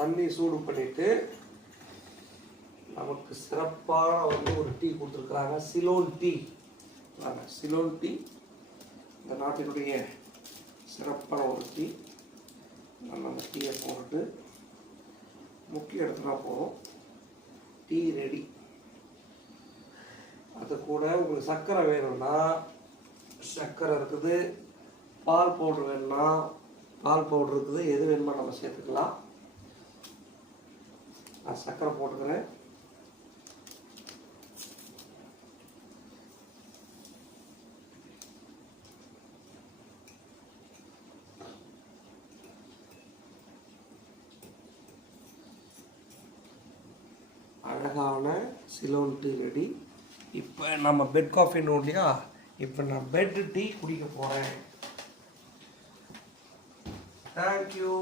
தண்ணி சூடு பண்ணிவிட்டு நமக்கு சிறப்பான ஒரு டீ கொடுத்துருக்குறாங்க. சிலோன் டீ. சிலோன் டீ இந்த நாட்டினுடைய சிறப்பான ஒரு டீ. நம்ம அந்த டீயை போட்டுட்டு முக்கிய இடத்துல போகிறோம். Tea ready. அது கூட உங்களுக்கு சர்க்கரை வேணும்னா சர்க்கரை இருக்குது, பால் பவுட்ரு வேணும்னா பால் பவுட்ரு இருக்குது, எது வேணுமா நம்ம சேர்த்துக்கலாம். நான் சர்க்கரை போட்டுக்கிறேன். அழகான சிலோன் டீ ரெடி. இப்போ நம்ம பெட் காஃபின்னு இல்லையா, இப்போ நான் பெட் டீ குடிக்க போகிறேன். தேங்க்யூ.